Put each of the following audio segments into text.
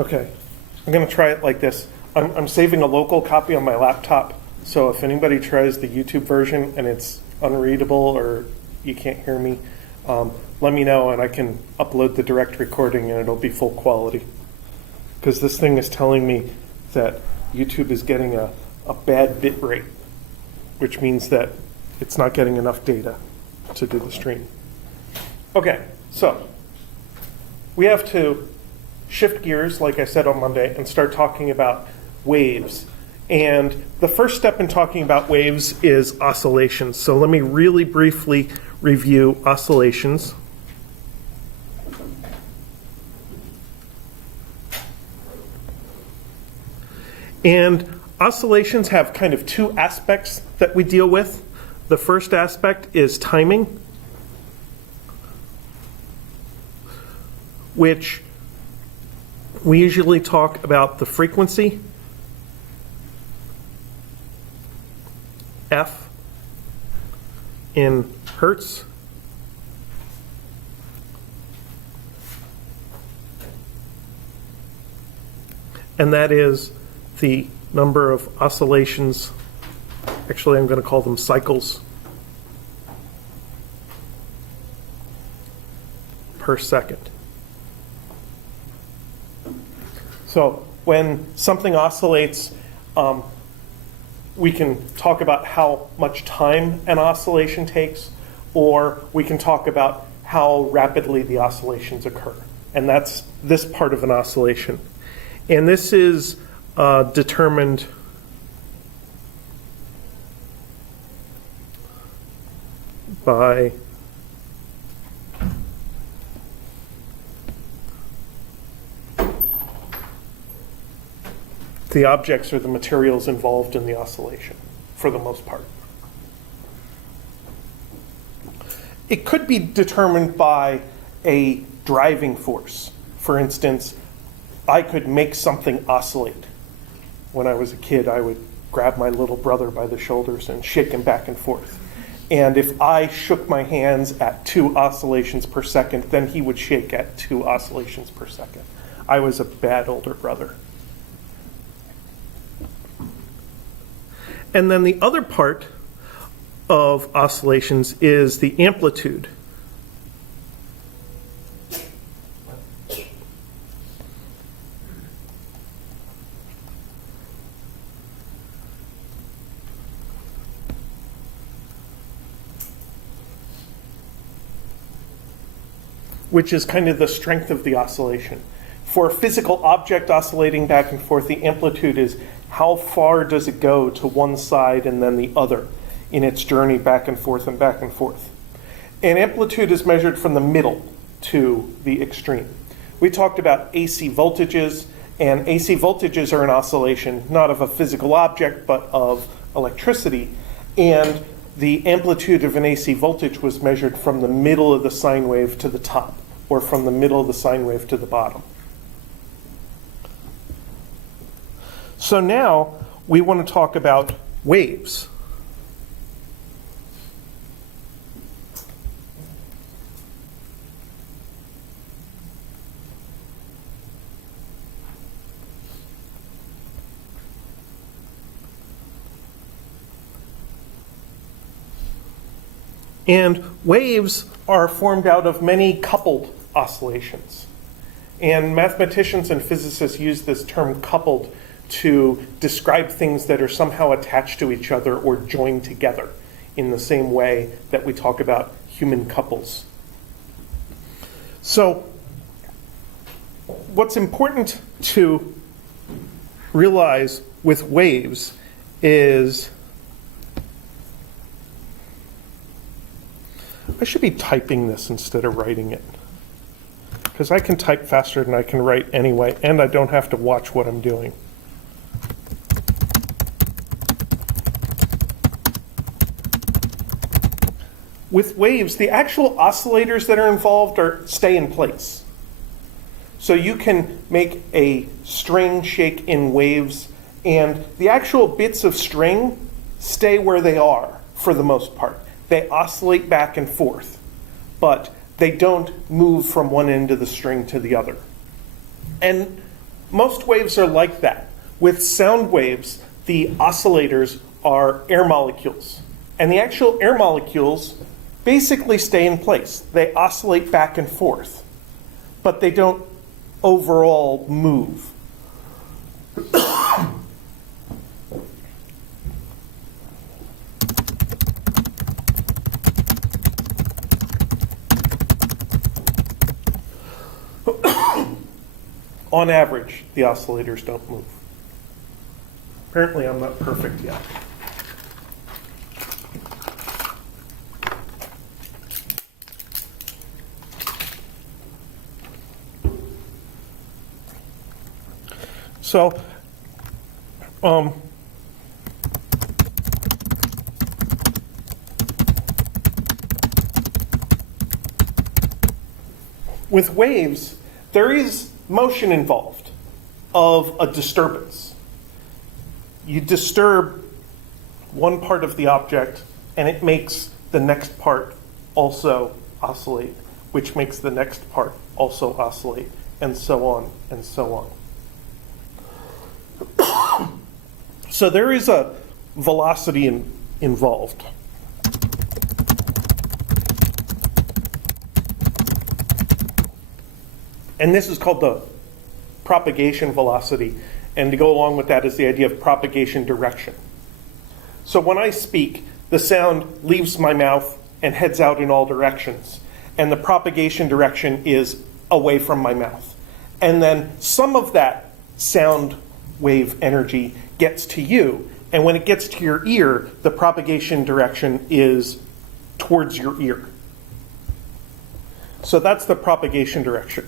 Okay, I'm going to try it like this. I'm saving a local copy on my laptop, so if anybody tries the YouTube version and it's unreadable or you can't hear me, let me know and I can upload the direct recording and it'll be full quality. Because this thing is telling me that YouTube is getting a bad bit rate, which means that it's not getting enough data to do the stream. Okay, so we have to shift gears, like I said on Monday, and start talking about waves. And the first step in talking about waves is oscillations. So let me really briefly review oscillations. And oscillations have kind of two aspects that we deal with. The first aspect is timing, which we usually talk about the frequency, F, in hertz. And that is the number of oscillations, actually I'm going to call them cycles, per second. So when something oscillates, we can talk about how much time an oscillation takes, or we can talk about how rapidly the oscillations occur. And that's this part of an oscillation. And this is determined by the objects or the materials involved in the oscillation, for the most part. It could be determined by a driving force. For instance, I could make something oscillate. When I was a kid, I would grab my little brother by the shoulders and shake him back and forth. And if I shook my hands at 2 oscillations per second, then he would shake at 2 oscillations per second. I was a bad older brother. And then the other part of oscillations is the amplitude. Which is kind of the strength of the oscillation. For a physical object oscillating back and forth, the amplitude is how far does it go to one side and then the other in its journey back and forth and back and forth. And amplitude is measured from the middle to the extreme. We talked about AC voltages, and AC voltages are an oscillation not of a physical object but of electricity. And the amplitude of an AC voltage was measured from the middle of the sine wave to the top, or from the middle of the sine wave to the bottom. So now we want to talk about waves. And waves are formed out of many coupled oscillations. And mathematicians and physicists use this term coupled to describe things that are somehow attached to each other or joined together in the same way that we talk about human couples. So what's important to realize with waves is I should be typing this instead of writing it, because I can type faster than I can write anyway, and I don't have to watch what I'm doing. With waves, the actual oscillators that are involved stay in place. So you can make a string shake in waves, and the actual bits of string stay where they are for the most part. They oscillate back and forth, but they don't move from one end of the string to the other. And Most waves are like that. With sound waves, the oscillators are air molecules. And the actual air molecules basically stay in place. They oscillate back and forth, but they don't overall move. On average, the oscillators don't move. Apparently, I'm not perfect yet. So, with waves, there is motion involved of a disturbance. You disturb one part of the object, and it makes the next part also oscillate, which makes the next part also oscillate, and so on and so on. So there is a velocity involved. And this is called the propagation velocity. And to go along with that is the idea of propagation direction. So when I speak, the sound leaves my mouth and heads out in all directions. And the propagation direction is away from my mouth. And then some of that sound wave energy gets to you. And when it gets to your ear, the propagation direction is towards your ear. So that's the propagation direction.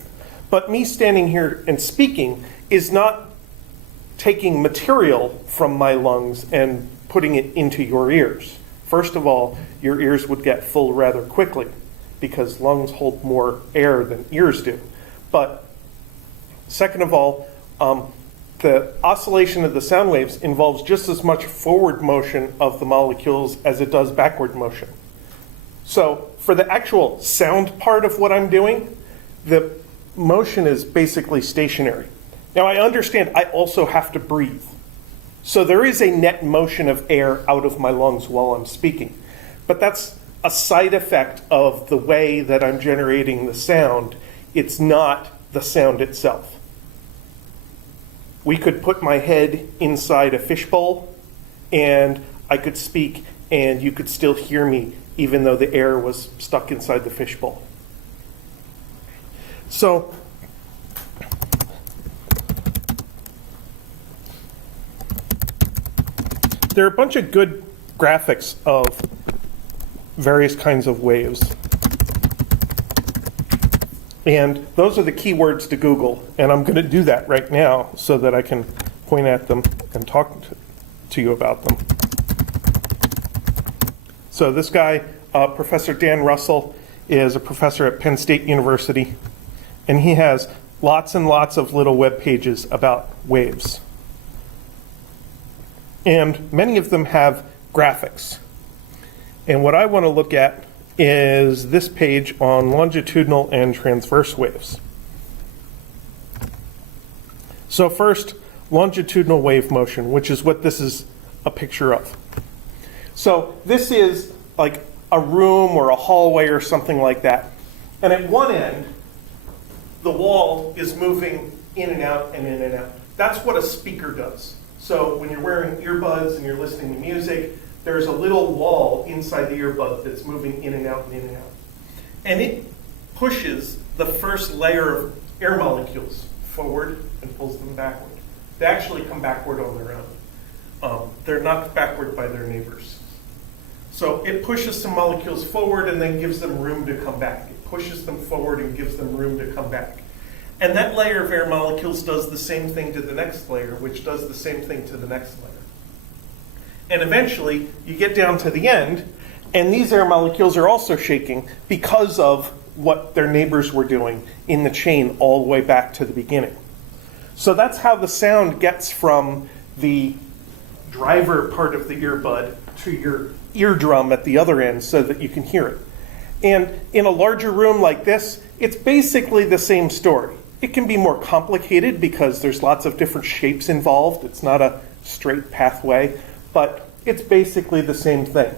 But me standing here and speaking is not taking material from my lungs and putting it into your ears. First of all, your ears would get full rather quickly because lungs hold more air than ears do. But second of all, the oscillation of the sound waves involves just as much forward motion of the molecules as it does backward motion. So for the actual sound part of what I'm doing, the motion is basically stationary. Now I understand I also have to breathe. So there is a net motion of air out of my lungs while I'm speaking. But that's a side effect of the way that I'm generating the sound. It's not the sound itself. We could put my head inside a fishbowl and I could speak and you could still hear me even though the air was stuck inside the fishbowl. So there are a bunch of good graphics of various kinds of waves. And those are the keywords to Google. And I'm going to do that right now so that I can point at them and talk to you about them. So this guy, Professor Dan Russell, is a professor at Penn State University. And he has lots and lots of little web pages about waves. And many of them have graphics. And what I want to look at is this page on longitudinal and transverse waves. So first, longitudinal wave motion, which is what this is a picture of. So this is like a room or a hallway or something like that. And at one end, the wall is moving in and out and in and out. That's what a speaker does. So when you're wearing earbuds and you're listening to music, there's a little wall inside the earbud that's moving in and out and in and out. And it pushes the first layer of air molecules forward and pulls them backward. They actually come backward on their own. They're knocked backward by their neighbors. So it pushes some molecules forward and then gives them room to come back. It pushes them forward and gives them room to come back. And that layer of air molecules does the same thing to the next layer, which does the same thing to the next layer. And eventually, you get down to the end, and these air molecules are also shaking because of what their neighbors were doing in the chain all the way back to the beginning. So that's how the sound gets from the driver part of the earbud to your eardrum at the other end so that you can hear it. And in a larger room like this, it's basically the same story. It can be more complicated because there's lots of different shapes involved. It's not a straight pathway, but it's basically the same thing.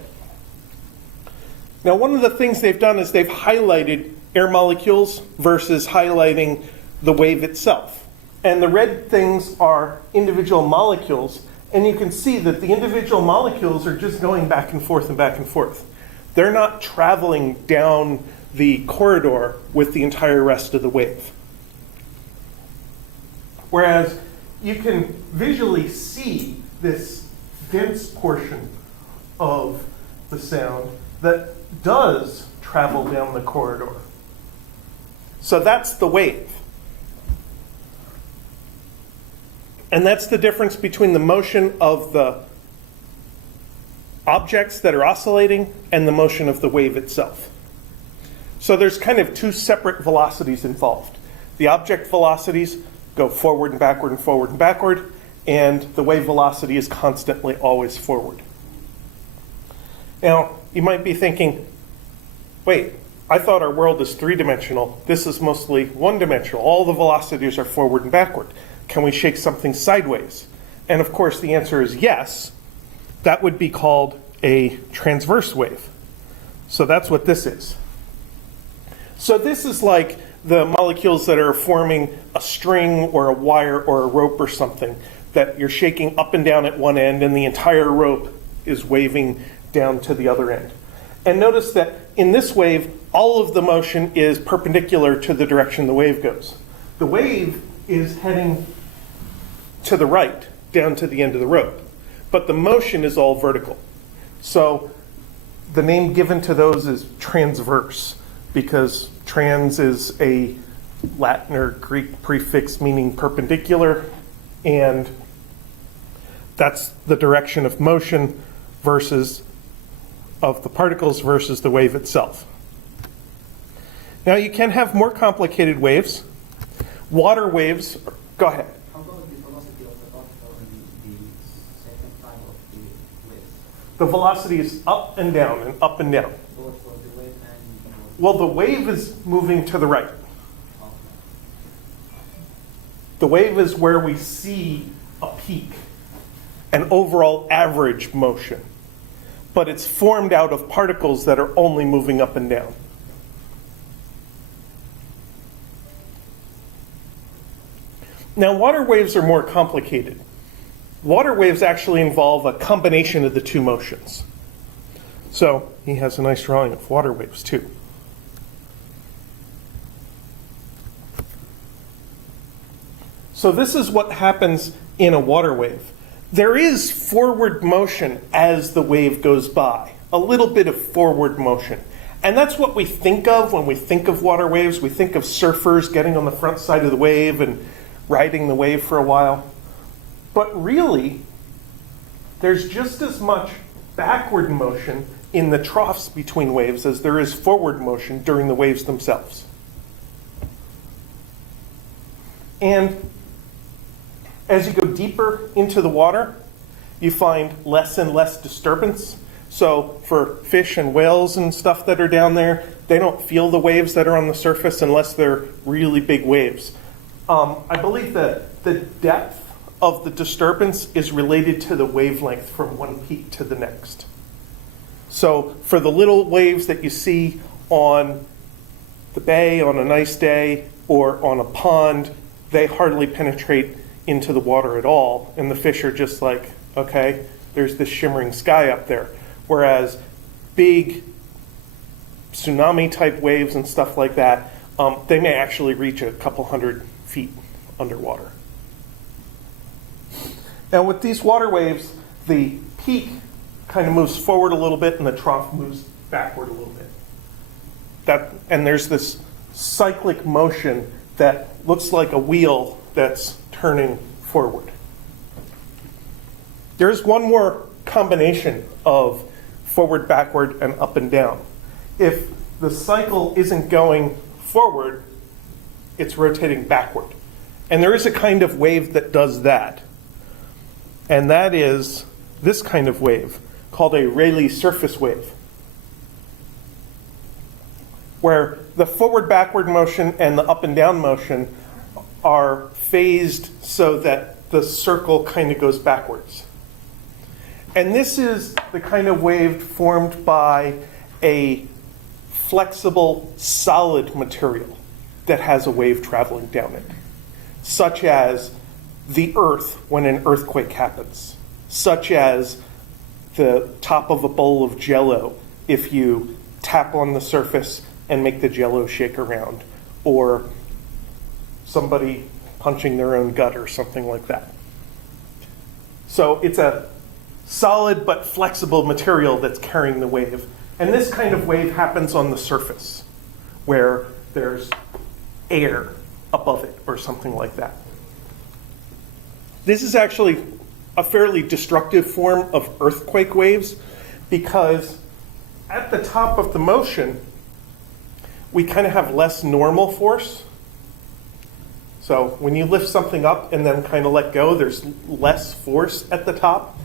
Now, one of the things they've done is they've highlighted air molecules versus highlighting the wave itself. And the red things are individual molecules, and you can see that the individual molecules are just going back and forth and back and forth. They're not traveling down the corridor with the entire rest of the wave. Whereas you can visually see this dense portion of the sound that does travel down the corridor. So that's the wave. And that's the difference between the motion of the objects that are oscillating and the motion of the wave itself. So there's kind of two separate velocities involved. The object velocities go forward and backward and forward and backward, and the wave velocity is constantly always forward. Now, you might be thinking, wait, I thought our world is three-dimensional. This is mostly one-dimensional. All the velocities are forward and backward. Can we shake something sideways? And of course, the answer is yes. That would be called a transverse wave. So that's what this is. So this is like the molecules that are forming a string or a wire or a rope or something that you're shaking up and down at one end, and the entire rope is waving down to the other end. And notice that in this wave, all of the motion is perpendicular to the direction the wave goes. The wave is heading to the right, down to the end of the rope. But the motion is all vertical. So the name given to those is transverse, because trans is a Latin or Greek prefix meaning perpendicular, and that's the direction of motion versus of the particles versus the wave itself. Now you can have more complicated waves. Water waves, go ahead. How about the velocity of the particle and the second type of the wave? The velocity is up and down and up and down. Both for the wave and the Well, the wave is moving to the right. okay. The wave is where we see a peak, an overall average motion. But it's formed out of particles that are only moving up and down. Now, water waves are more complicated. Water waves actually involve a combination of the two motions. So he has a nice drawing of water waves too. So this is what happens in a water wave. There is forward motion as the wave goes by, a little bit of forward motion. And that's what we think of when we think of water waves. We think of surfers getting on the front side of the wave and riding the wave for a while. But really, there's just as much backward motion in the troughs between waves as there is forward motion during the waves themselves. And as you go deeper into the water, you find less and less disturbance. So for fish and whales and stuff that are down there, they don't feel the waves that are on the surface unless they're really big waves. I believe that the depth of the disturbance is related to the wavelength from one peak to the next. So for the little waves that you see on the bay on a nice day or on a pond, they hardly penetrate into the water at all. And the fish are just like, okay, there's this shimmering sky up there. Whereas big tsunami type waves and stuff like that, they may actually reach a couple hundred feet underwater. Now with these water waves, the peak kind of moves forward a little bit and the trough moves backward a little bit. And there's this cyclic motion that looks like a wheel that's turning forward. There's one more combination of forward, backward, and up and down. If the cycle isn't going forward, it's rotating backward. And there is a kind of wave that does that. And that is this kind of wave called a Rayleigh surface wave, where the forward-backward motion and the up and down motion are phased so that the circle kind of goes backwards. And this is the kind of wave formed by a flexible, solid material that has a wave traveling down it, such as the Earth when an earthquake happens, such as the top of a bowl of Jell-O if you tap on the surface and make the Jell-O shake around, or somebody punching their own gut or something like that. So it's a solid but flexible material that's carrying the wave. And this kind of wave happens on the surface, where there's air above it or something like that. This is actually a fairly destructive form of earthquake waves, because at the top of the motion, we kind of have less normal force. So when you lift something up and then kind of let go, there's less force at the top.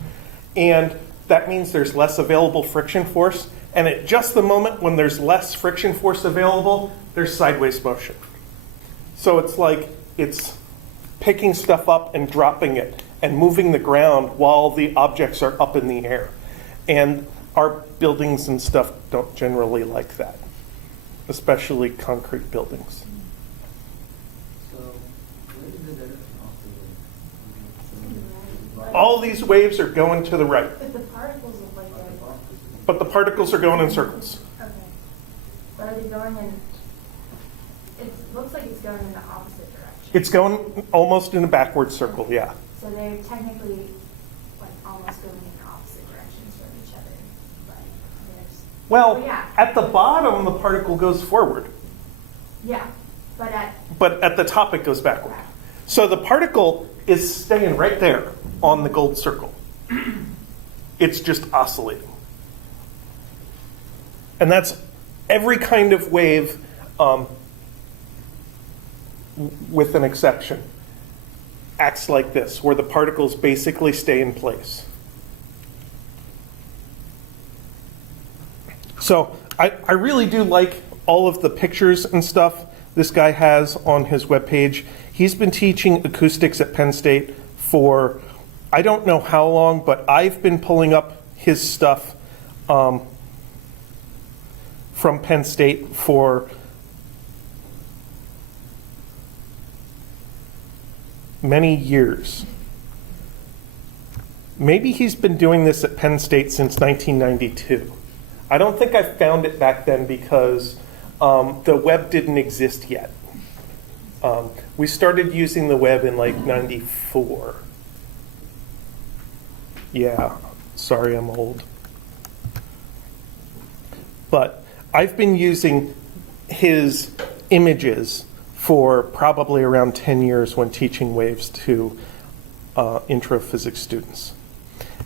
And that means there's less available friction force. And at just the moment when there's less friction force available, there's sideways motion. So it's like it's picking stuff up and dropping it and moving the ground while the objects are up in the air. And our buildings and stuff don't generally like that, especially concrete buildings. So, where is the direction of the wave? All these waves are going to the right, But the particles look like they're, but the particles are going in circles. okay. But are they going in, it looks like it's going in the opposite direction. It's going almost in a backward circle, yeah. So they're technically like almost going in opposite directions from each other. But there's, Well, yeah. at the bottom, the particle goes forward, Yeah, but but at the top, it goes backward. So the particle is staying right there on the gold circle. It's just oscillating. And that's every kind of wave, with an exception, acts like this, where the particles basically stay in place. So I really do like all of the pictures and stuff this guy has on his webpage. He's been teaching acoustics at Penn State for I don't know how long, but I've been pulling up his stuff from Penn State for many years. Maybe he's been doing this at Penn State since 1992. I don't think I found it back then because the web didn't exist yet. We started using the web in like 94. Yeah, sorry I'm old. But I've been using his images for probably around 10 years when teaching waves to intro physics students.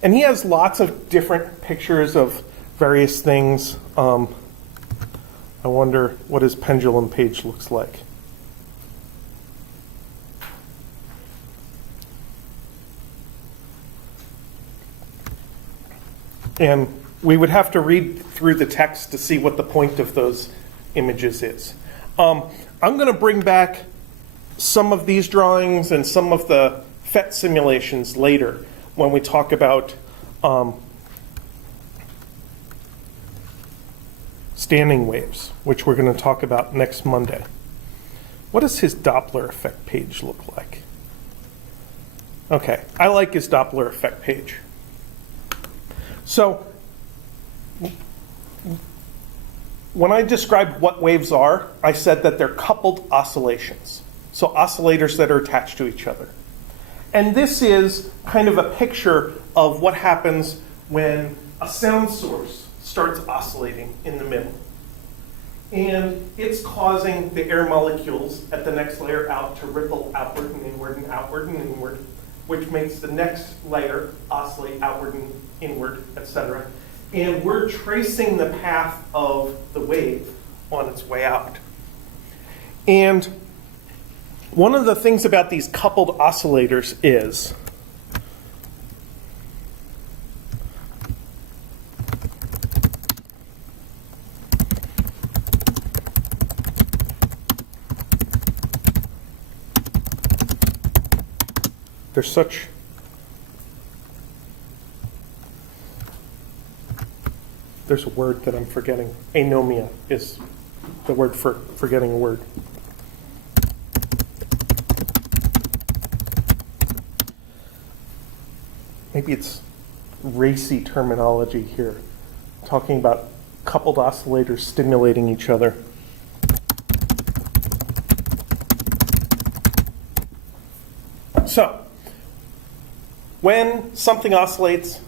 And he has lots of different pictures of various things. I wonder what his pendulum page looks like. And we would have to read through the text to see what the point of those images is. I'm going to bring back some of these drawings and some of the PhET simulations later when we talk about standing waves, which we're going to talk about next Monday. What does his Doppler effect page look like? Okay, I like his Doppler effect page. So, when I described what waves are, I said that they're coupled oscillations. So oscillators that are attached to each other. And this is kind of a picture of what happens when a sound source starts oscillating in the middle. And it's causing the air molecules at the next layer out to ripple outward and inward and outward and inward, which makes the next layer oscillate outward and inward, etc. And we're tracing the path of the wave on its way out. And one of the things about these coupled oscillators is There's such there's a word that I'm forgetting. Anomia is the word for forgetting a word. Maybe it's racy terminology here, talking about coupled oscillators stimulating each other. So, when something oscillates,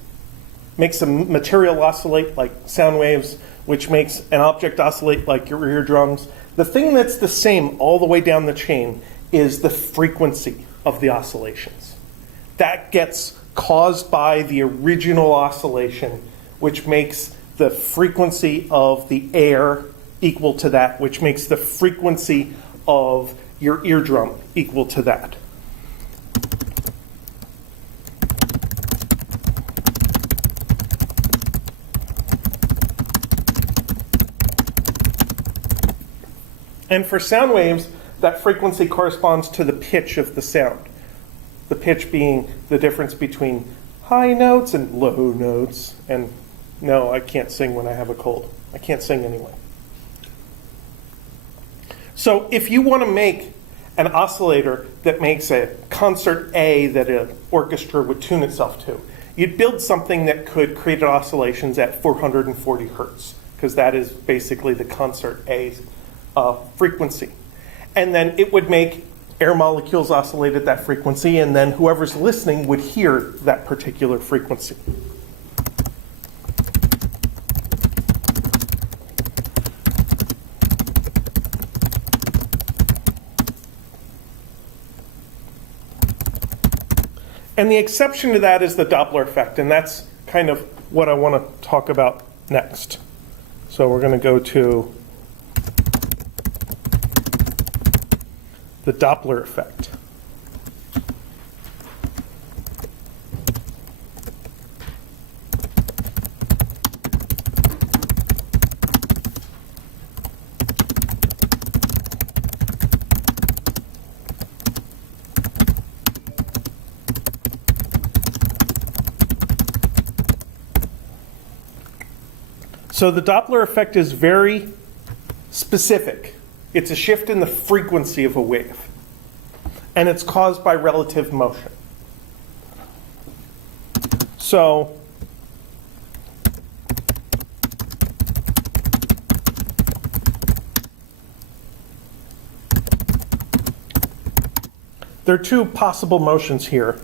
makes a material oscillate like sound waves, which makes an object oscillate like your eardrums, the thing that's the same all the way down the chain is the frequency of the oscillations. That gets caused by the original oscillation, which makes the frequency of the air equal to that, which makes the frequency of your eardrum equal to that. And for sound waves, that frequency corresponds to the pitch of the sound. The pitch being the difference between high notes and low notes. And no, I can't sing when I have a cold. I can't sing anyway. So if you want to make an oscillator that makes a concert A that an orchestra would tune itself to, you'd build something that could create oscillations at 440 hertz, because that is basically the concert A frequency. And then it would make air molecules oscillate at that frequency, and then whoever's listening would hear that particular frequency. And the exception to that is the Doppler effect, and that's kind of what I want to talk about next. So we're going to go to the Doppler effect. So the Doppler effect is very specific. It's a shift in the frequency of a wave, and it's caused by relative motion. So there are two possible motions here.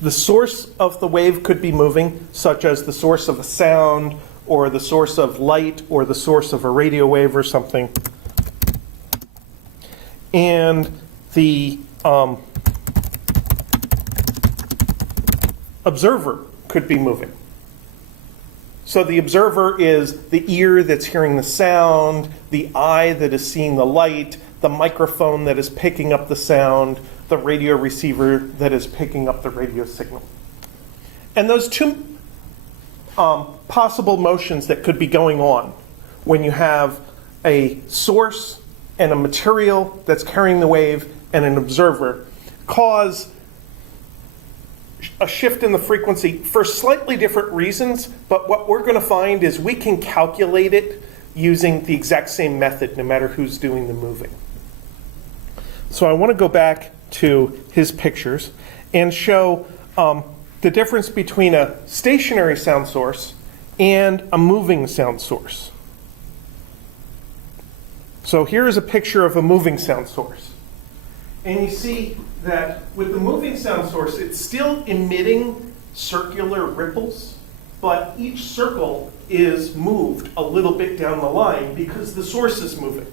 The source of the wave could be moving, such as the source of a sound, or the source of light, or the source of a radio wave or something. And the observer could be moving. So the observer is the ear that's hearing the sound, the eye that is seeing the light, the microphone that is picking up the sound, the radio receiver that is picking up the radio signal. And those two possible motions that could be going on when you have a source and a material that's carrying the wave and an observer cause a shift in the frequency for slightly different reasons, but what we're going to find is we can calculate it using the exact same method no matter who's doing the moving. So I want to go back to his pictures and show the difference between a stationary sound source and a moving sound source. So here is a picture of a moving sound source. And you see that with the moving sound source, it's still emitting circular ripples, but each circle is moved a little bit down the line because the source is moving.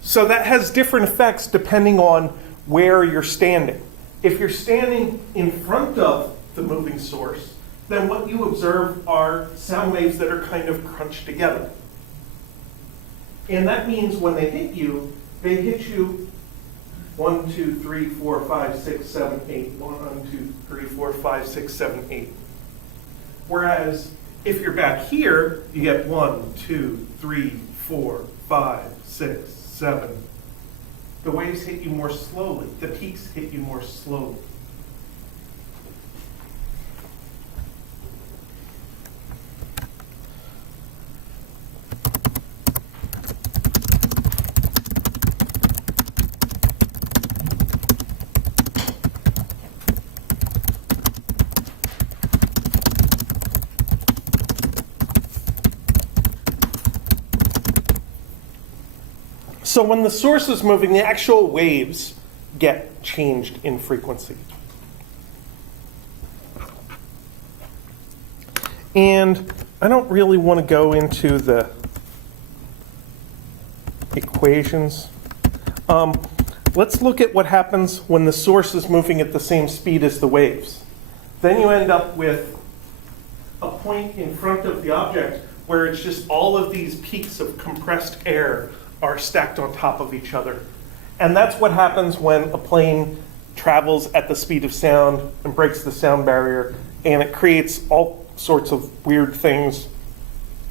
So that has different effects depending on where you're standing. If you're standing in front of the moving source, then what you observe are sound waves that are kind of crunched together. And that means when they hit you 1, 2, 3, 4, 5, 6, 7, 8. 1, 2, 3, 4, 5, 6, 7, 8. Whereas if you're back here, you get 1, 2, 3. 3, 4, 5, 6, 7. The waves hit you more slowly. The peaks hit you more slowly. So when the source is moving, the actual waves get changed in frequency. And I don't really want to go into the equations. Let's look at what happens when the source is moving at the same speed as the waves. Then you end up with a point in front of the object where it's just all of these peaks of compressed air are stacked on top of each other. And that's what happens when a plane travels at the speed of sound and breaks the sound barrier, and it creates all sorts of weird things.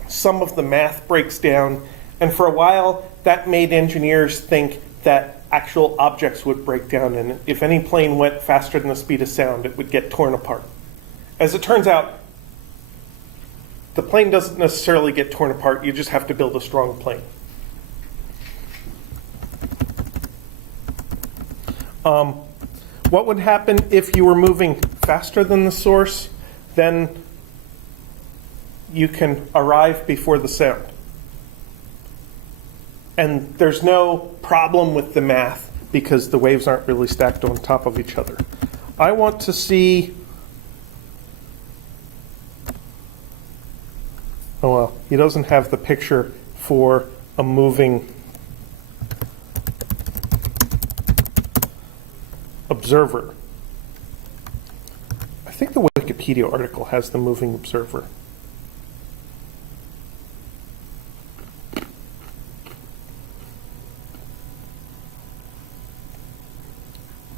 Some of the math breaks down, and for a while that made engineers think that actual objects would break down, and if any plane went faster than the speed of sound, it would get torn apart. As it turns out, the plane doesn't necessarily get torn apart, you just have to build a strong plane. What would happen if you were moving faster than the source? Then you can arrive before the sound. And there's no problem with the math because the waves aren't really stacked on top of each other. I want to see, oh well, he doesn't have the picture for a moving observer. I think the Wikipedia article has the moving observer.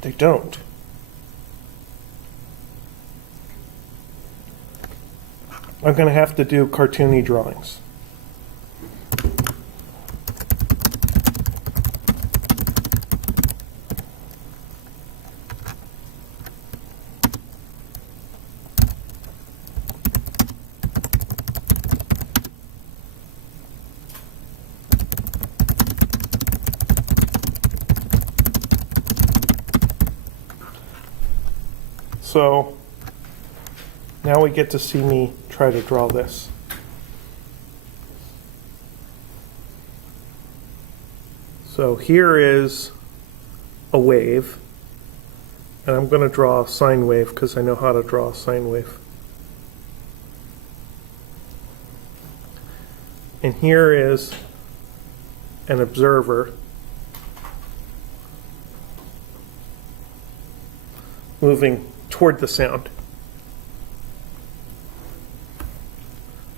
They don't. I'm going to have to do cartoony drawings. So now we get to see me try to draw this. So here is a wave, and I'm going to draw a sine wave because I know how to draw a sine wave. And here is an observer moving toward the sound.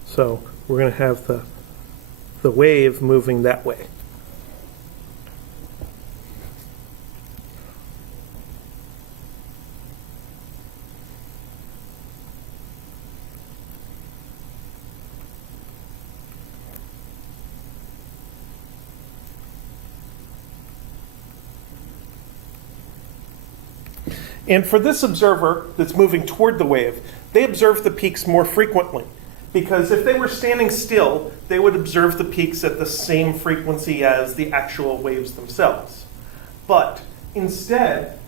So we're going to have the wave moving that way. And for this observer that's moving toward the wave, they observe the peaks more frequently. Because if they were standing still, they would observe the peaks at the same frequency as the actual waves themselves. But instead,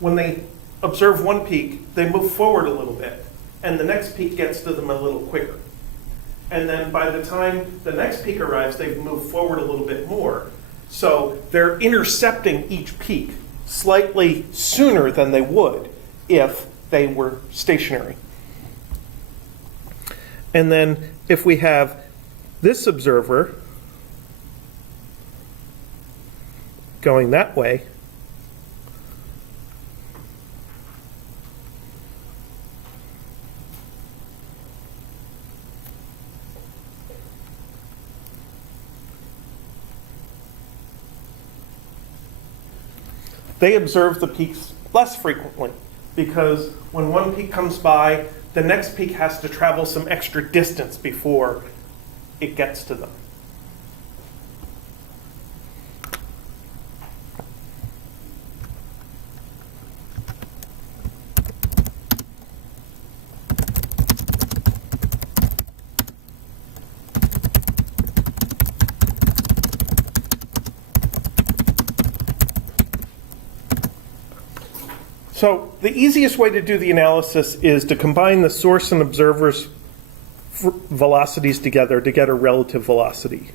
when they observe one peak, they move forward a little bit, and the next peak gets to them a little quicker. And then by the time the next peak arrives, they've moved forward a little bit more. So they're intercepting each peak slightly sooner than they would if they were stationary. And then if we have this observer going that way, they observe the peaks less frequently because when one peak comes by, the next peak has to travel some extra distance before it gets to them. So the easiest way to do the analysis is to combine the source and observer's velocities together to get a relative velocity.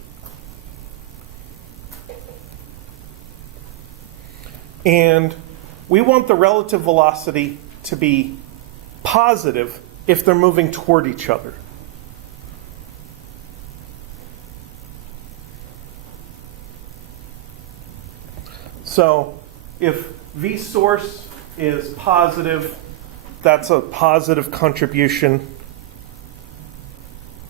And we want the relative velocity to be positive if they're moving toward each other. So if V source is positive, that's a positive contribution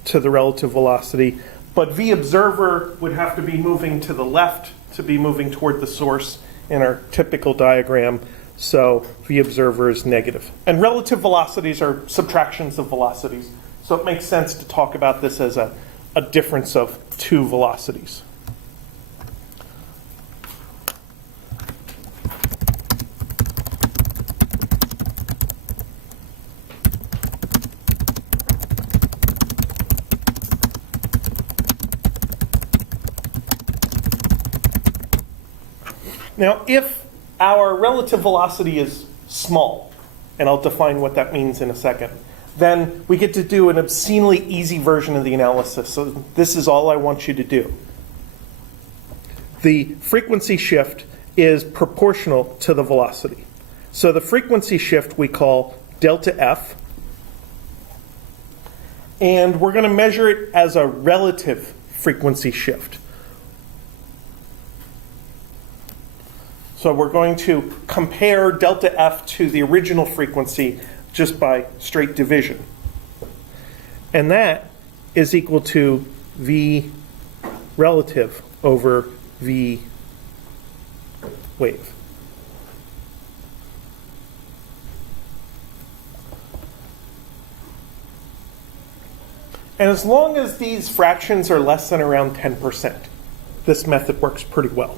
to the relative velocity. But V observer would have to be moving to the left to be moving toward the source in our typical diagram. So V observer is negative. And relative velocities are subtractions of velocities. So it makes sense to talk about this as a difference of two velocities. Now, if our relative velocity is small, and I'll define what that means in a second, then we get to do an obscenely easy version of the analysis. So this is all I want you to do. The frequency shift is proportional to the velocity. So the frequency shift we call delta F, and we're going to measure it as a relative frequency shift. So we're going to compare delta F to the original frequency just by straight division. And that is equal to V relative over V wave. And as long as these fractions are less than around 10%, this method works pretty well.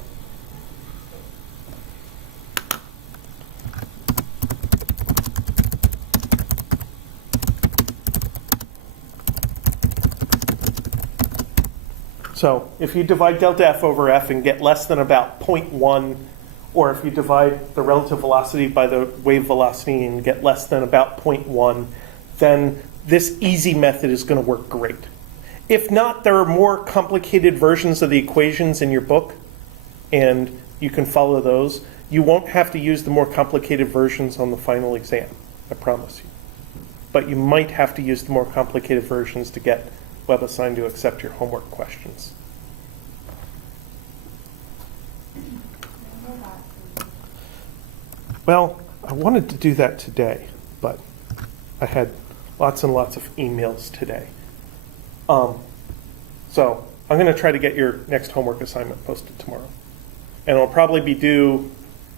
So if you divide delta F over F and get less than about 0.1, or if you divide the relative velocity by the wave velocity and get less than about 0.1, then this easy method is going to work great. If not, there are more complicated versions of the equations in your book, and you can follow those. You won't have to use the more complicated versions on the final exam, I promise you. But you might have to use the more complicated versions to get WebAssign to accept your homework questions. Well, I wanted to do that today, but I had lots and lots of emails today. So I'm going to try to get your next homework assignment posted tomorrow. And it'll probably be due,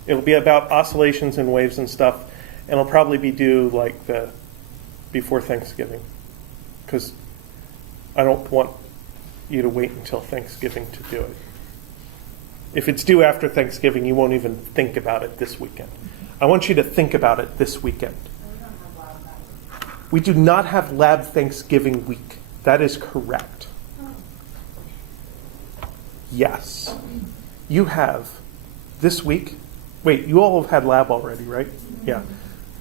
it'll be about oscillations and waves and stuff, and it'll probably be due like before Thanksgiving, because I don't want you to wait until Thanksgiving to do it. If it's due after Thanksgiving, you won't even think about it this weekend. I want you to think about it this weekend. We do not have lab Thanksgiving week. That is correct. Yes. You have this week. Wait, you all have had lab already, right? Yeah.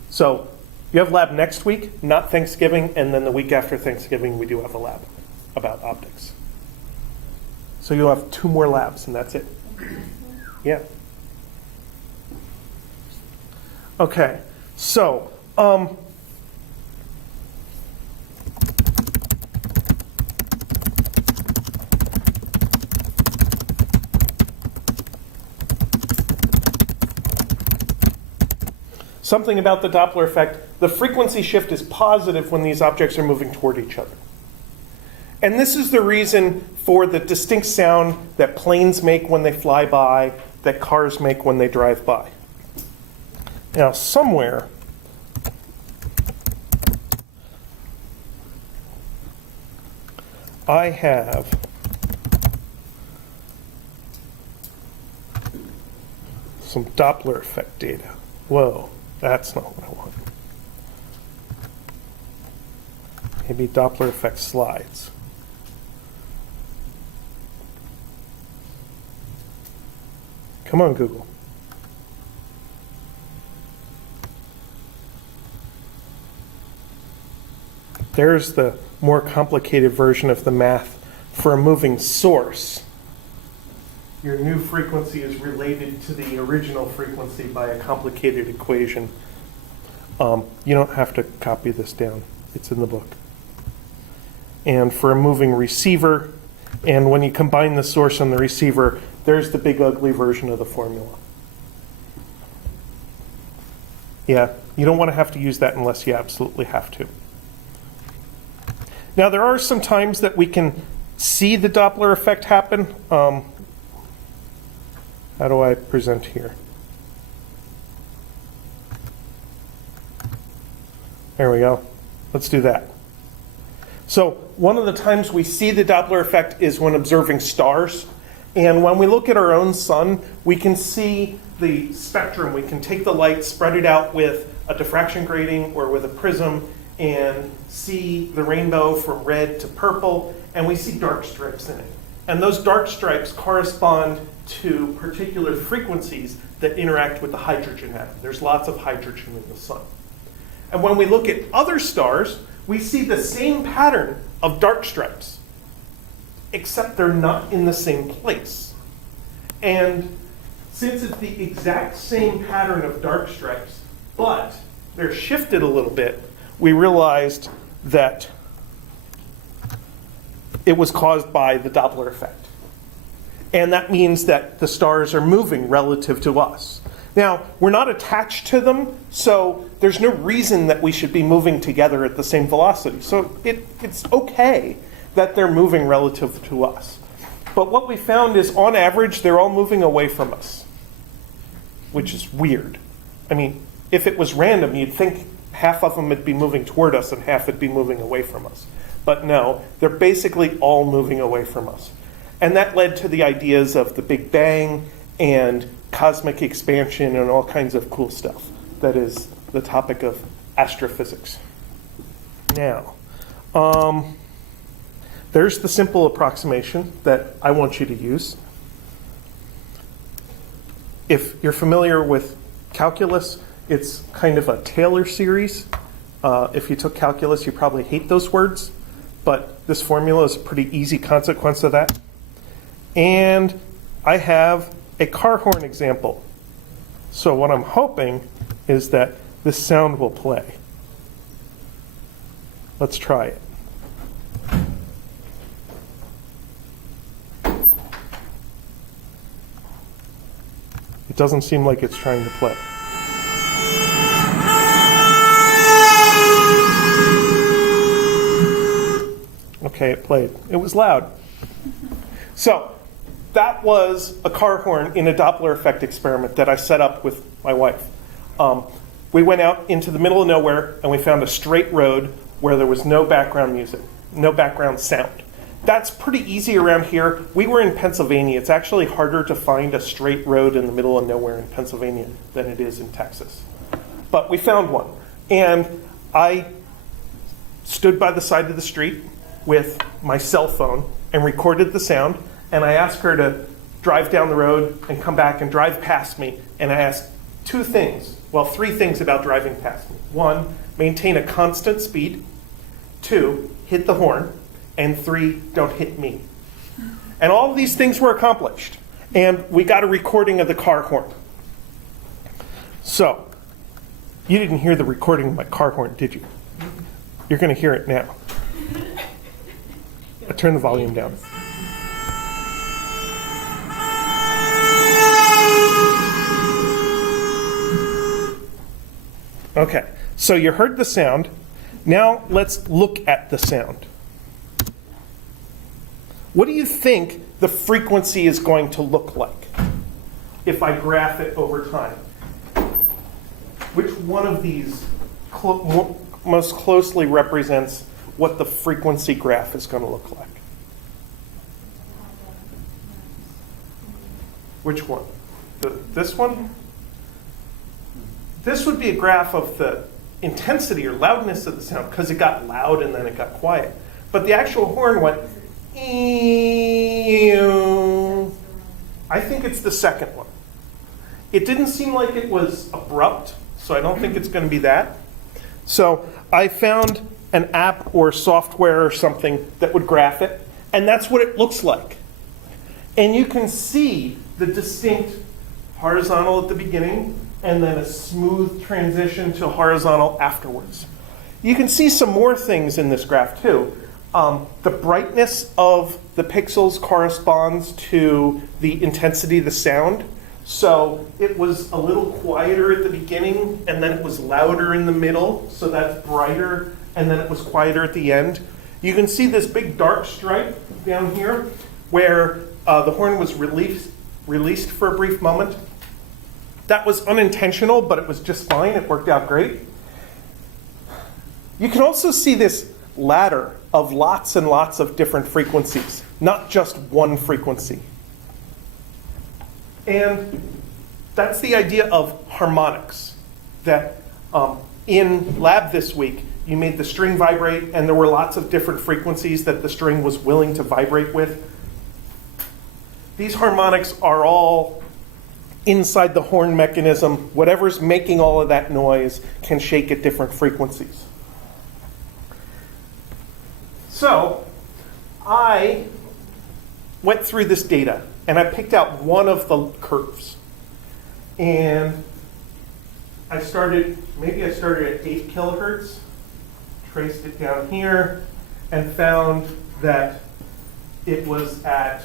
So you have lab next week, not Thanksgiving, and then the week after Thanksgiving, we do have a lab about optics. So you'll have 2 more labs, and that's it. Yeah. Okay. So, something about the Doppler effect. The frequency shift is positive when these objects are moving toward each other. And this is the reason for the distinct sound that planes make when they fly by, that cars make when they drive by. Now, somewhere, I have some Doppler effect data. Whoa, that's not what I want. Maybe Doppler effect slides. Come on, Google. There's the more complicated version of the math for a moving source. Your new frequency is related to the original frequency by a complicated equation. You don't have to copy this down. It's in the book. And for a moving receiver, and when you combine the source and the receiver, there's the big ugly version of the formula. Yeah, you don't want to have to use that unless you absolutely have to. Now, there are some times that we can see the Doppler effect happen. How do I present here? There we go. Let's do that. So one of the times we see the Doppler effect is when observing stars. And when we look at our own sun, we can see the spectrum. We can take the light, spread it out with a diffraction grating or with a prism, and see the rainbow from red to purple, and we see dark stripes in it. And those dark stripes correspond to particular frequencies that interact with the hydrogen atom. There's lots of hydrogen in the sun. And when we look at other stars, we see the same pattern of dark stripes, except they're not in the same place. And since it's the exact same pattern of dark stripes, but they're shifted a little bit, we realized that it was caused by the Doppler effect. And that means that the stars are moving relative to us. Now, we're not attached to them, so there's no reason that we should be moving together at the same velocity. So it's okay that they're moving relative to us. But what we found is, on average, they're all moving away from us, which is weird. I mean, if it was random, you'd think half of them would be moving toward us and half would be moving away from us. But no, they're basically all moving away from us. And that led to the ideas of the Big Bang and cosmic expansion and all kinds of cool stuff. That is the topic of astrophysics. Now, there's the simple approximation that I want you to use. If you're familiar with calculus, it's kind of a Taylor series. If you took calculus, you probably hate those words, but this formula is a pretty easy consequence of that. And I have a car horn example. So what I'm hoping is that this sound will play. Let's try it. It doesn't seem like it's trying to play. Okay, it played. It was loud. So that was a car horn in a Doppler effect experiment that I set up with my wife. We went out into the middle of nowhere and we found a straight road where there was no background music, no background sound. That's pretty easy around here. We were in Pennsylvania. It's actually harder to find a straight road in the middle of nowhere in Pennsylvania than it is in Texas. But we found one. And I stood by the side of the street with my cell phone and recorded the sound. And I asked her to drive down the road and come back and drive past me. And I asked three things about driving past me. 1, maintain a constant speed. 2, hit the horn. And 3, don't hit me. And all of these things were accomplished. And we got a recording of the car horn. So, you didn't hear the recording of my car horn, did you? You're going to hear it now. I turn the volume down. Okay, so you heard the sound. Now let's look at the sound. What do you think the frequency is going to look like if I graph it over time? Which one of these most closely represents what the frequency graph is going to look like? Which one? This one? This would be a graph of the intensity or loudness of the sound because it got loud and then it got quiet. But the actual horn went, eeeew. I think it's the second one. It didn't seem like it was abrupt, so I don't think it's going to be that. So I found an app or software or something that would graph it, and that's what it looks like. And you can see the distinct horizontal at the beginning and then a smooth transition to horizontal afterwards. You can see some more things in this graph too. The brightness of the pixels corresponds to the intensity of the sound. So it was a little quieter at the beginning, and then it was louder in the middle, so that's brighter, and then it was quieter at the end. You can see this big dark stripe down here where the horn was released for a brief moment. That was unintentional, but it was just fine. It worked out great. You can also see this ladder of lots and lots of different frequencies, not just one frequency. And that's the idea of harmonics, that in lab this week, you made the string vibrate, and there were lots of different frequencies that the string was willing to vibrate with. These harmonics are all inside the horn mechanism. Whatever's making all of that noise can shake at different frequencies. So I went through this data, and I picked out one of the curves. And I started at 8 kilohertz, traced it down here, and found that it was at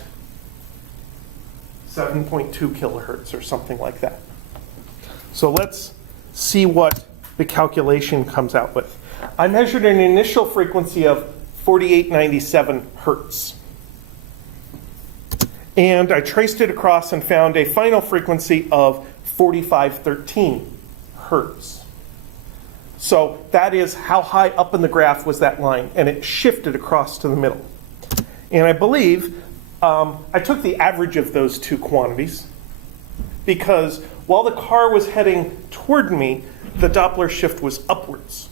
7.2 kilohertz or something like that. So let's see what the calculation comes out with. I measured an initial frequency of 4897 hertz. And I traced it across and found a final frequency of 4513 hertz. So that is how high up in the graph was that line, and it shifted across to the middle. And I believe I took the average of those two quantities because while the car was heading toward me, the Doppler shift was upwards.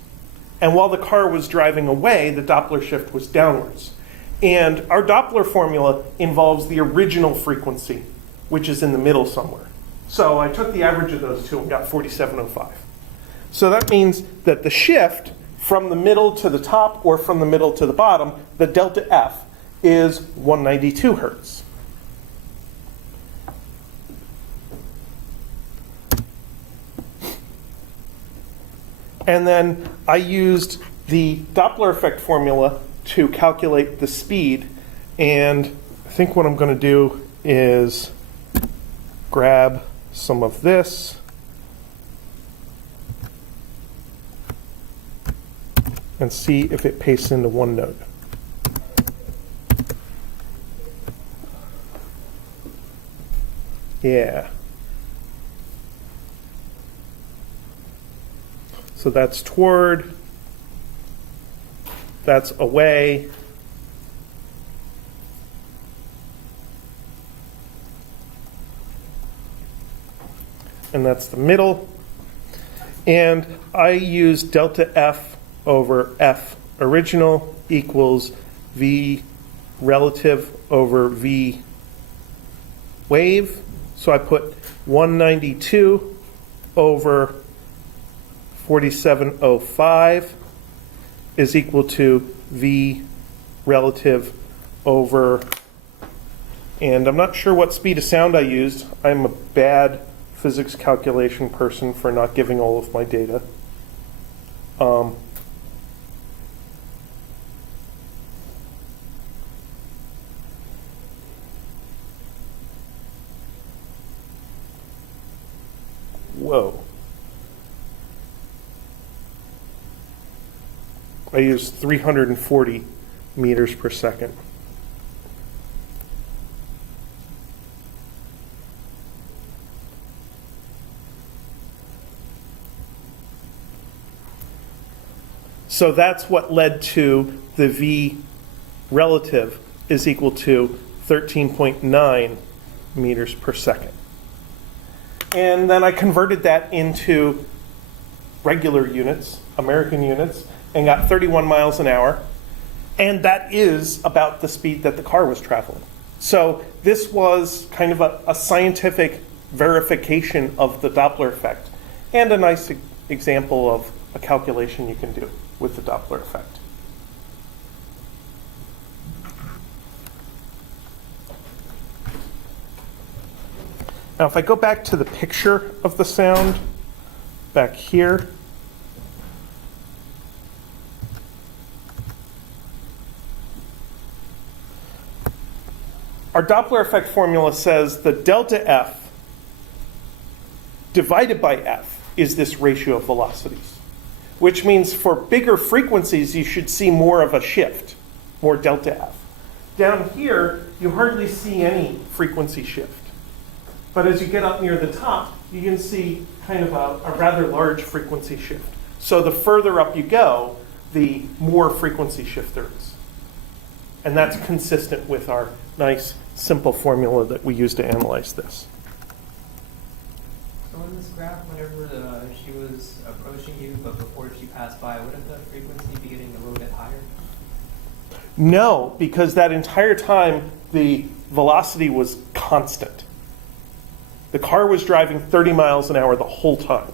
And while the car was driving away, the Doppler shift was downwards. And our Doppler formula involves the original frequency, which is in the middle somewhere. So I took the average of those two and got 4705. So that means that the shift from the middle to the top or from the middle to the bottom, the delta F, is 192 hertz. And then I used the Doppler effect formula to calculate the speed. And I think what I'm going to do is grab some of this and see if it pastes into OneNote. Yeah. So that's toward, that's away. And that's the middle. And I use delta F over F original equals V relative over V wave. So I put 192 over 4705 is equal to V relative over, and I'm not sure what speed of sound I used. I'm a bad physics calculation person for not giving all of my data. Whoa. I used 340 meters per second. So that's what led to the V relative is equal to 13.9 meters per second. And then I converted that into regular units, American units, and got 31 miles an hour. And that is about the speed that the car was traveling. So this was kind of a scientific verification of the Doppler effect, and a nice example of a calculation you can do with the Doppler effect. Now, if I go back to the picture of the sound back here, our Doppler effect formula says the delta F divided by F is this ratio of velocities, which means for bigger frequencies, you should see more of a shift, more delta F. Down here, you hardly see any frequency shift. But as you get up near the top, you can see kind of a rather large frequency shift. So the further up you go, the more frequency shift there is. And that's consistent with our nice, simple formula that we use to analyze this. So in this graph, whenever she was approaching you, but before she passed by, wouldn't the frequency be getting a little bit higher? No, because that entire time, the velocity was constant. The car was driving 30 miles an hour the whole time.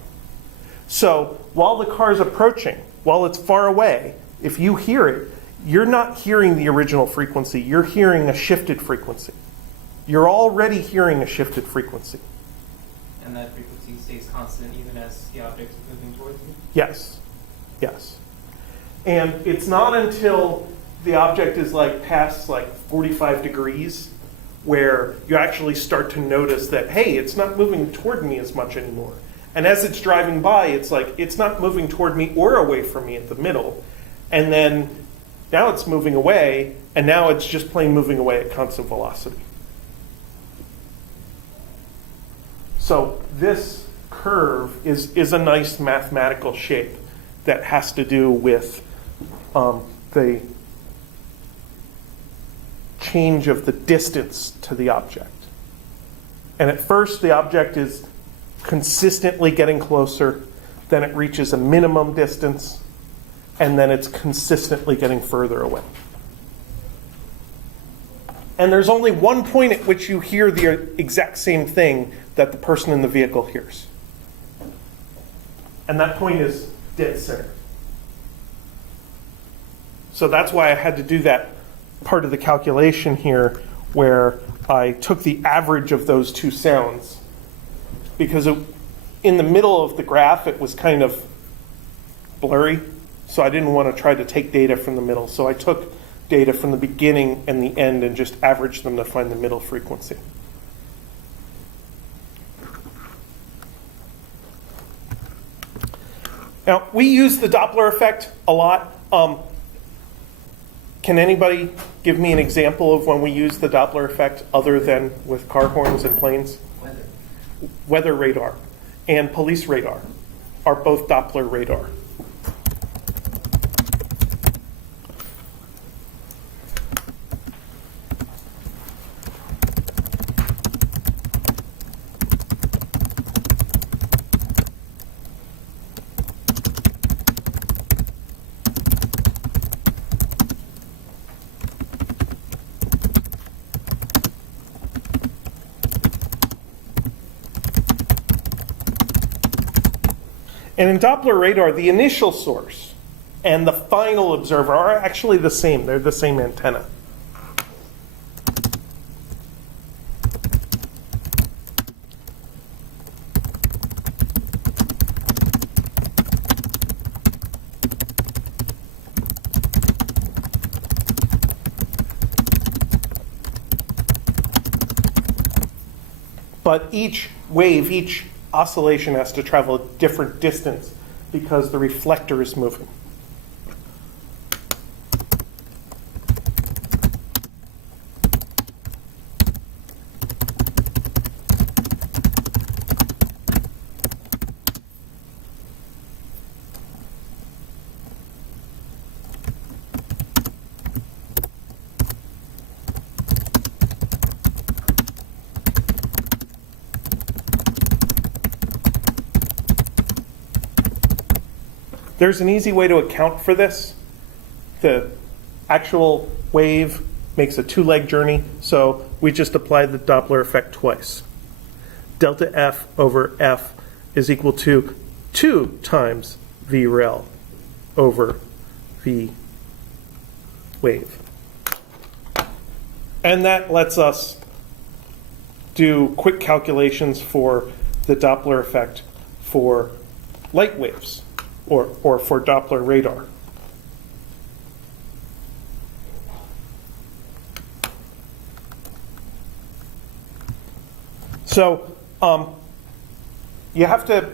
So while the car's approaching, while it's far away, if you hear it, you're not hearing the original frequency, you're hearing a shifted frequency. You're already hearing a shifted frequency. And that frequency stays constant even as the object is moving towards you? Yes, yes. And it's not until the object is past 45 degrees where you actually start to notice that, hey, it's not moving toward me as much anymore. And as it's driving by, it's not moving toward me or away from me at the middle. And then now it's moving away, and now it's just plain moving away at constant velocity. So this curve is a nice mathematical shape that has to do with the change of the distance to the object. And at first, the object is consistently getting closer, then it reaches a minimum distance, and then it's consistently getting further away. And there's only one point at which you hear the exact same thing that the person in the vehicle hears. And that point is dead center. So that's why I had to do that part of the calculation here where I took the average of those two sounds, because in the middle of the graph it was kind of blurry, so I didn't want to try to take data from the middle. So I took data from the beginning and the end and just averaged them to find the middle frequency. Now, we use the Doppler effect a lot. Can anybody give me an example of when we use the Doppler effect other than with car horns and planes? Weather. Weather radar and police radar are both Doppler radar. And in Doppler radar, the initial source and the final observer are actually the same. They're the same antenna. But each wave, each oscillation has to travel a different distance because the reflector is moving. There's an easy way to account for this. The actual wave makes a two-leg journey, so we just apply the Doppler effect twice. Delta F over F is equal to 2 times V rel over V wave. And that lets us do quick calculations for the Doppler effect for light waves or for Doppler radar. So you have to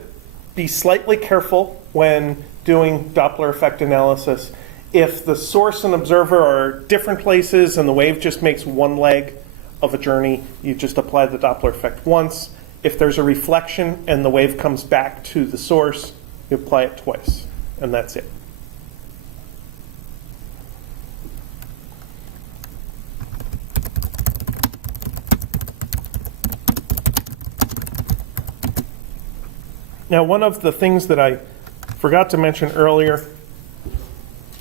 be slightly careful when doing Doppler effect analysis. If the source and observer are different places and the wave just makes one leg of a journey, you just apply the Doppler effect once. If there's a reflection and the wave comes back to the source, you apply it twice, and that's it. Now, one of the things that I forgot to mention earlier,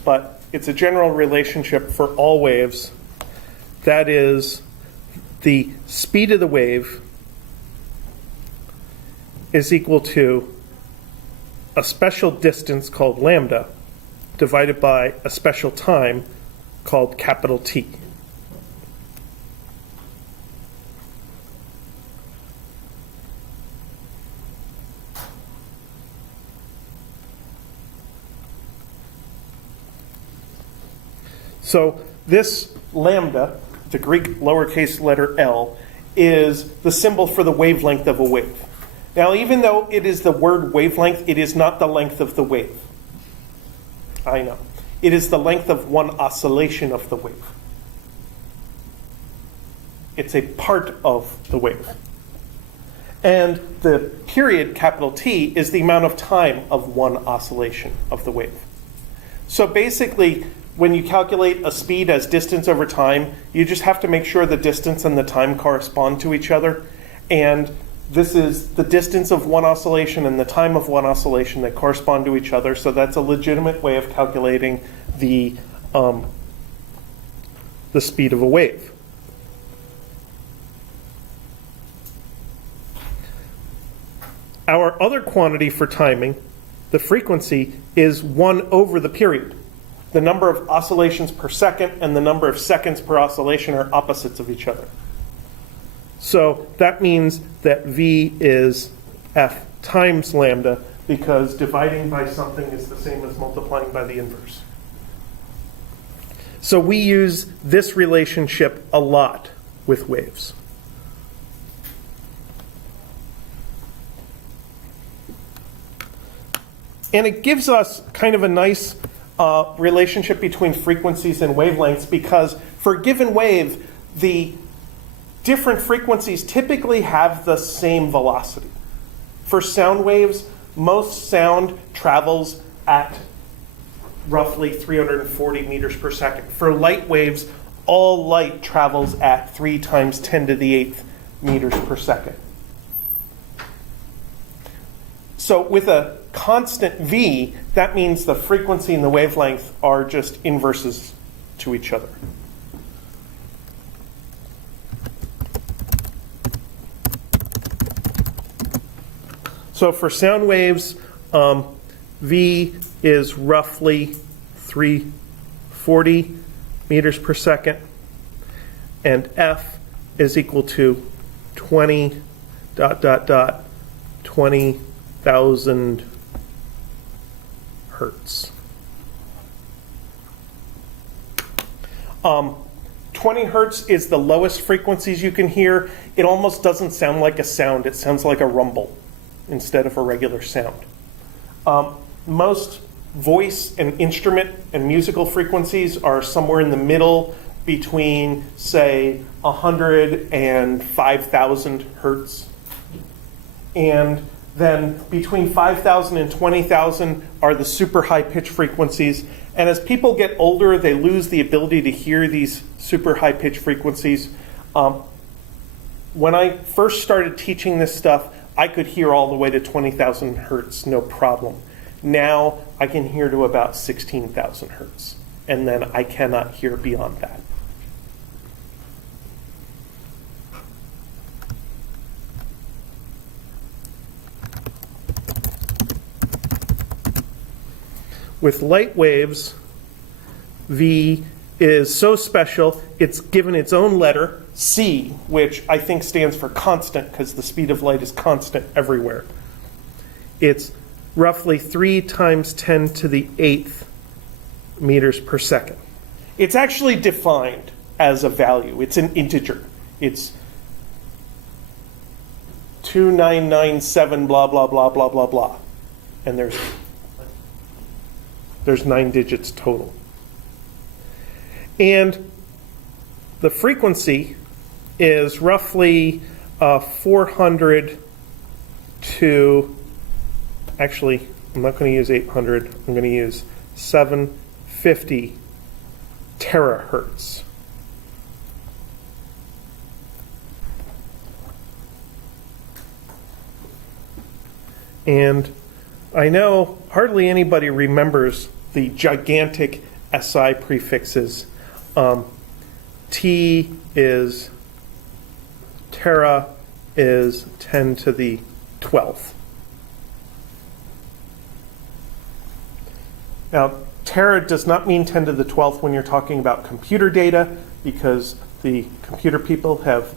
but it's a general relationship for all waves, that is the speed of the wave is equal to a special distance called lambda divided by a special time called capital T. So this lambda, the Greek lowercase letter L, is the symbol for the wavelength of a wave. Now, even though it is the word wavelength, it is not the length of the wave. I know. It is the length of one oscillation of the wave. It's a part of the wave. And the period, capital T, is the amount of time of one oscillation of the wave. So basically, when you calculate a speed as distance over time, you just have to make sure the distance and the time correspond to each other. And this is the distance of one oscillation and the time of one oscillation that correspond to each other. So that's a legitimate way of calculating the speed of a wave. Our other quantity for timing, the frequency, is 1 over the period. The number of oscillations per second and the number of seconds per oscillation are opposites of each other. So that means that V is F times lambda, because dividing by something is the same as multiplying by the inverse. So we use this relationship a lot with waves. And it gives us kind of a nice relationship between frequencies and wavelengths, because for a given wave, the different frequencies typically have the same velocity. For sound waves, most sound travels at roughly 340 meters per second. For light waves, all light travels at 3 times 10 to the 8th meters per second. So with a constant V, that means the frequency and the wavelength are just inverses to each other. So for sound waves, V is roughly 340 meters per second, and F is equal to 20,000 hertz. 20 hertz is the lowest frequencies you can hear. It almost doesn't sound like a sound. It sounds like a rumble instead of a regular sound. Most voice and instrument and musical frequencies are somewhere in the middle between, say, 100 and 5,000 hertz. And then between 5,000 and 20,000 are the super high pitch frequencies. And as people get older, they lose the ability to hear these super high pitch frequencies. When I first started teaching this stuff, I could hear all the way to 20,000 hertz, no problem. Now I can hear to about 16,000 hertz, and then I cannot hear beyond that. With light waves, V is so special, it's given its own letter, C, which I think stands for constant because the speed of light is constant everywhere. It's roughly 3 times 10 to the 8th meters per second. It's actually defined as a value. It's an integer. It's 2997 blah, blah, blah, blah, blah, blah. And there's 9 digits total. And the frequency is roughly 400 to, actually, I'm not going to use 800, I'm going to use 750 terahertz. And I know hardly anybody remembers the gigantic SI prefixes. T is, tera is 10 to the 12th. Now, tera does not mean 10 to the 12th when you're talking about computer data, because the computer people have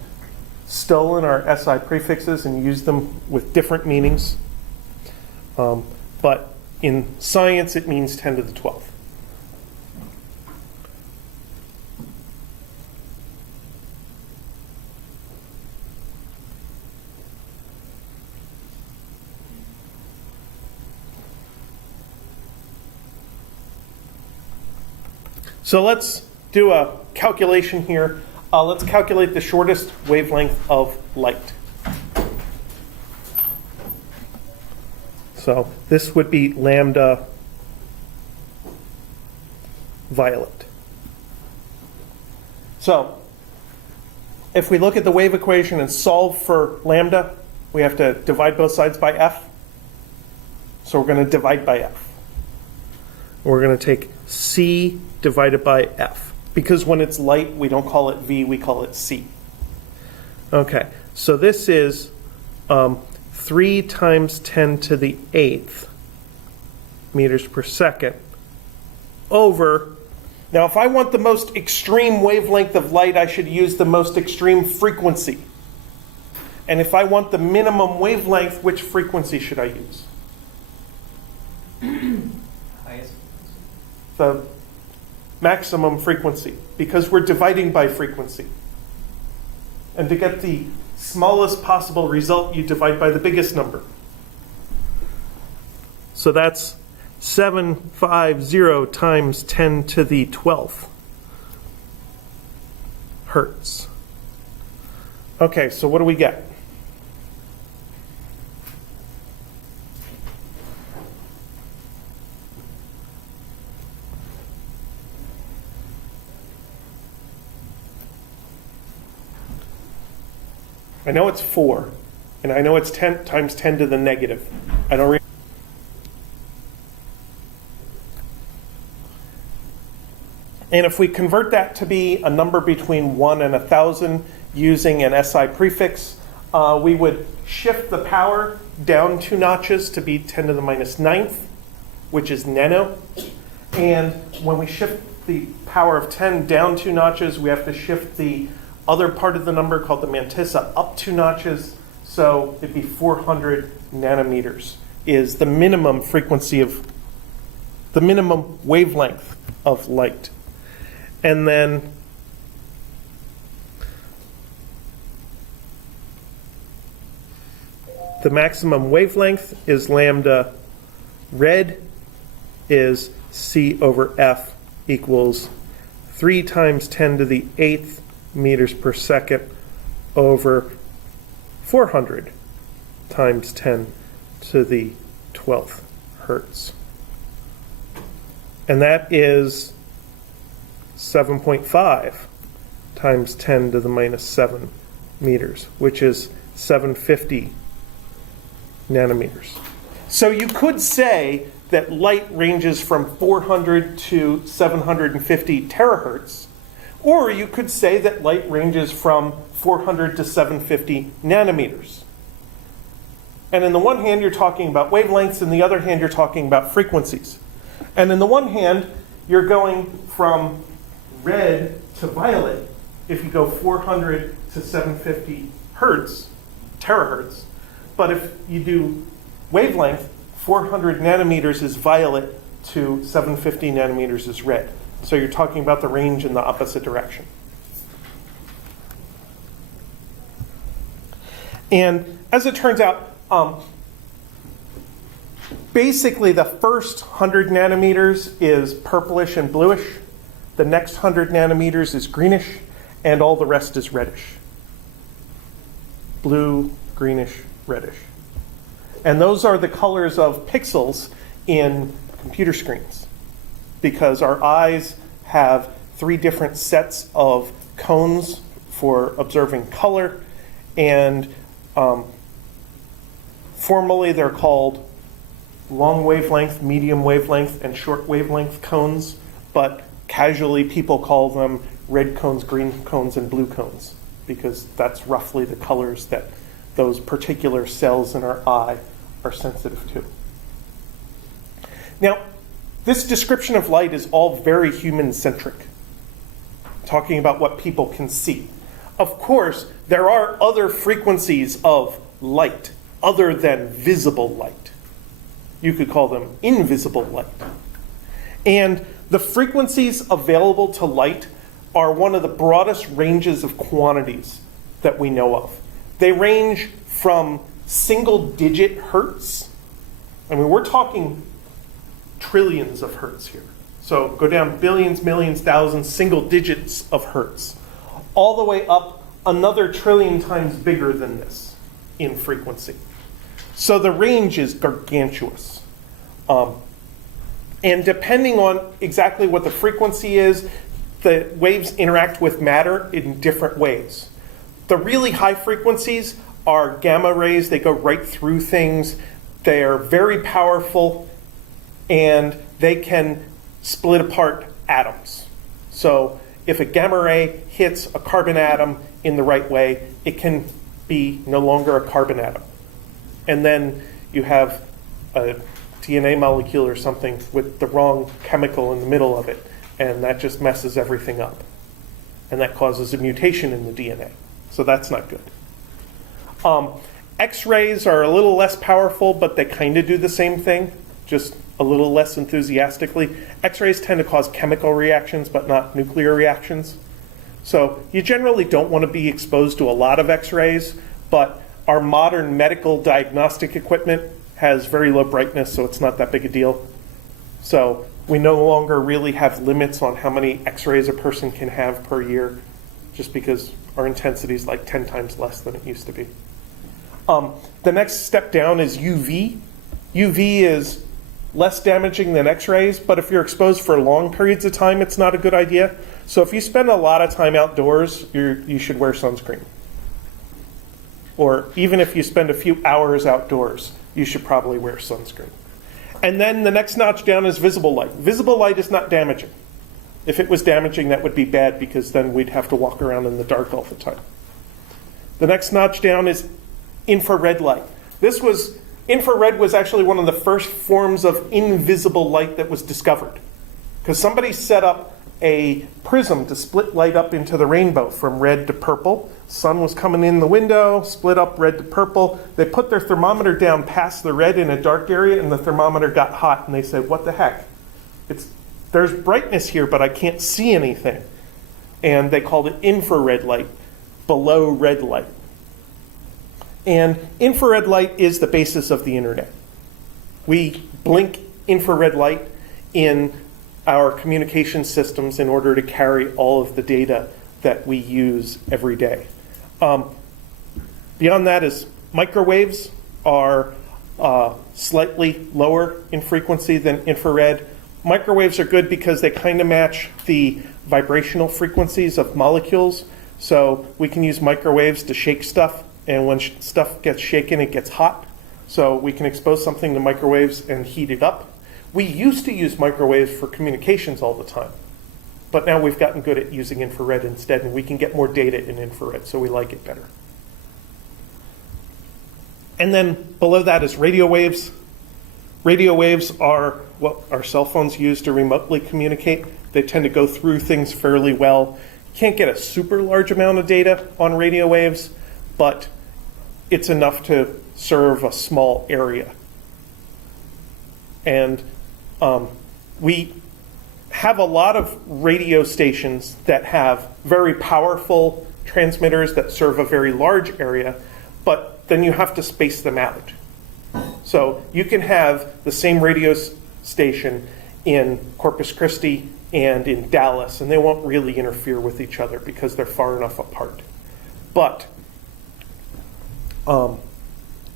stolen our SI prefixes and used them with different meanings. But in science, it means 10 to the 12th. So let's do a calculation here. Let's calculate the shortest wavelength of light. So this would be lambda violet. So if we look at the wave equation and solve for lambda, we have to divide both sides by f. So we're going to divide by f. We're going to take c divided by f. Because when it's light, we don't call it v, we call it c. Okay, so this is 3 times 10 to the 8th meters per second over. Now, if I want the most extreme wavelength of light, I should use the most extreme frequency. And if I want the minimum wavelength, which frequency should I use? Highest. The maximum frequency, because we're dividing by frequency. And to get the smallest possible result, you divide by the biggest number. So that's 750 times 10 to the 12th hertz. Okay, so what do we get? I know it's 4, and I know it's 10 times 10 to the negative. I don't. And if we convert that to be a number between 1 and 1,000 using an SI prefix, we would shift the power down 2 notches to be 10 to the minus 9th, which is nano. And when we shift the power of 10 down 2 notches, we have to shift the other part of the number called the mantissa up 2 notches, so it'd be 400 nanometers is the minimum frequency of, the minimum wavelength of light. And then the maximum wavelength is lambda. Red is C over F equals 3 times 10 to the 8th meters per second over 400 times 10 to the 12th hertz. And that is 7.5 times 10 to the minus 7 meters, which is 750 nanometers. So you could say that light ranges from 400 to 750 terahertz, or you could say that light ranges from 400 to 750 nanometers. And in the one hand, you're talking about wavelengths, in the other hand, you're talking about frequencies. And in the one hand, you're going from red to violet if you go 400 to 750 terahertz. But if you do wavelength, 400 nanometers is violet to 750 nanometers is red. So you're talking about the range in the opposite direction. And as it turns out, basically the first 100 nanometers is purplish and bluish. The next 100 nanometers is greenish, and all the rest is reddish. Blue, greenish, reddish. And those are the colors of pixels in computer screens, because our eyes have 3 different sets of cones for observing color, and formally they're called long wavelength, medium wavelength, and short wavelength cones, but casually people call them red cones, green cones, and blue cones, because that's roughly the colors that those particular cells in our eye are sensitive to. Now, this description of light is all very human-centric, talking about what people can see. Of course, there are other frequencies of light other than visible light. You could call them invisible light. And the frequencies available to light are one of the broadest ranges of quantities that we know of. They range from single-digit hertz. I mean, we're talking trillions of hertz here. So go down billions, millions, thousands, single digits of hertz, all the way up another trillion times bigger than this in frequency. So the range is gargantuous. And depending on exactly what the frequency is, the waves interact with matter in different ways. The really high frequencies are gamma rays. They go right through things. They are very powerful, and they can split apart atoms. So if a gamma ray hits a carbon atom in the right way, it can be no longer a carbon atom. And then you have a DNA molecule or something with the wrong chemical in the middle of it, and that just messes everything up. And that causes a mutation in the DNA. So that's not good. X-rays are a little less powerful, but they kind of do the same thing, just a little less enthusiastically. X-rays tend to cause chemical reactions, but not nuclear reactions. So you generally don't want to be exposed to a lot of X-rays, but our modern medical diagnostic equipment has very low brightness, so it's not that big a deal. So we no longer really have limits on how many X-rays a person can have per year, just because our intensity is like 10 times less than it used to be. The next step down is UV. UV is less damaging than X-rays, but if you're exposed for long periods of time, it's not a good idea. So if you spend a lot of time outdoors, you should wear sunscreen. Or even if you spend a few hours outdoors, you should probably wear sunscreen. And then the next notch down is visible light. Visible light is not damaging. If it was damaging, that would be bad, because then we'd have to walk around in the dark all the time. The next notch down is infrared light. Infrared was actually one of the first forms of invisible light that was discovered, because somebody set up a prism to split light up into the rainbow from red to purple. Sun was coming in the window, split up red to purple. They put their thermometer down past the red in a dark area, and the thermometer got hot, and they said, what the heck? There's brightness here, but I can't see anything. And they called it infrared light, below red light. And infrared light is the basis of the internet. We blink infrared light in our communication systems in order to carry all of the data that we use every day. Beyond that is microwaves are slightly lower in frequency than infrared. Microwaves are good because they kind of match the vibrational frequencies of molecules. So we can use microwaves to shake stuff, and when stuff gets shaken, it gets hot. So we can expose something to microwaves and heat it up. We used to use microwaves for communications all the time, but now we've gotten good at using infrared instead, and we can get more data in infrared, so we like it better. And then below that is radio waves. Radio waves are what our cell phones use to remotely communicate. They tend to go through things fairly well. You can't get a super large amount of data on radio waves, but it's enough to serve a small area. And we have a lot of radio stations that have very powerful transmitters that serve a very large area, but then you have to space them out. So you can have the same radio station in Corpus Christi and in Dallas, and they won't really interfere with each other because they're far enough apart. But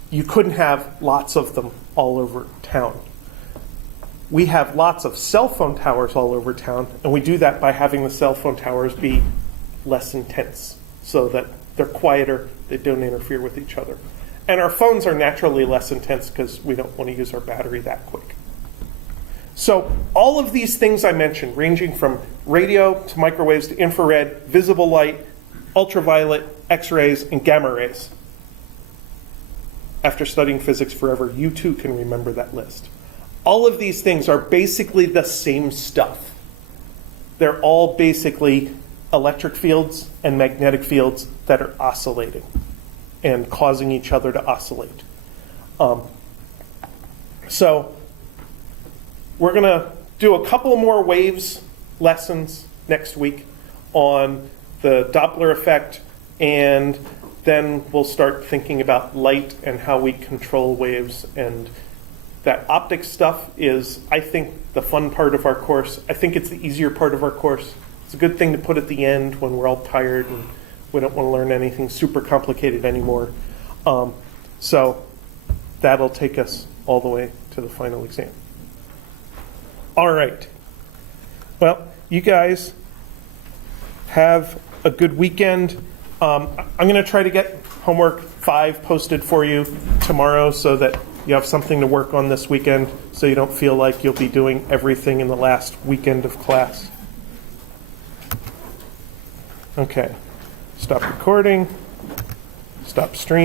you couldn't have lots of them all over town. We have lots of cell phone towers all over town, and we do that by having the cell phone towers be less intense so that they're quieter, they don't interfere with each other. And our phones are naturally less intense because we don't want to use our battery that quick. So all of these things I mentioned, ranging from radio to microwaves to infrared, visible light, ultraviolet, X-rays, and gamma rays. After studying physics forever, you too can remember that list. All of these things are basically the same stuff. They're all basically electric fields and magnetic fields that are oscillating and causing each other to oscillate. So we're going to do a couple more waves lessons next week on the Doppler effect, and then we'll start thinking about light and how we control waves. And that optics stuff is, I think, the fun part of our course. I think it's the easier part of our course. It's a good thing to put at the end when we're all tired and we don't want to learn anything super complicated anymore. So that'll take us all the way to the final exam. All right. Well, you guys have a good weekend. I'm going to try to get homework 5 posted for you tomorrow so that you have something to work on this weekend so you don't feel like you'll be doing everything in the last weekend of class. Okay. Stop recording. Stop streaming.